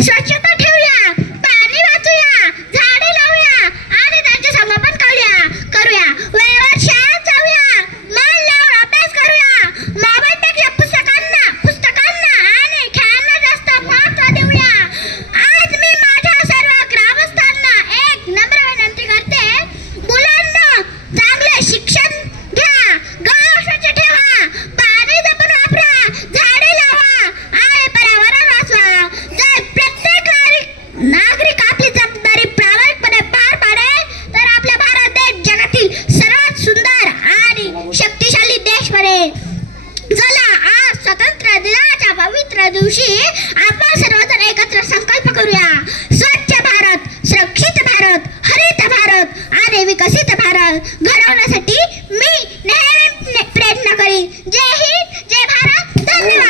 स्वच्छता ठेवूया, पाणी वाचूया, झाडे लावूया आणि त्यांचे संगोपन करूया. वेळेवर शाळेत जाऊया, मन लावून अभ्यास करूया. मोबाईलपेक्षा पुस्तकांना आणि खेळांना जास्त महत्त्व देऊया. आज मी माझ्या सर्व ग्रामस्थांना एक नम्र विनंती करते. मुलांना चांगले शिक्षण घ्या, गाव स्वच्छ ठेवा, पाणी जपून वापरा, झाडे लावा आणि पर्यावरण वाचवा. जर प्रत्येक नागरिक आपली जबाबदारी प्रामाणिकपणे पार पाडेल तर आपला भारत देश जगातील सर्वात सुंदर आणि शक्तिशाली देश बनेल. चला, आज स्वातंत्र्य दिनाच्या पवित्र दिवशी आपण सर्वजण एकत्र संकल्प करूया. स्वच्छ भारत, सुरक्षित भारत, हरित भारत आणि विकसित भारत घडवण्यासाठी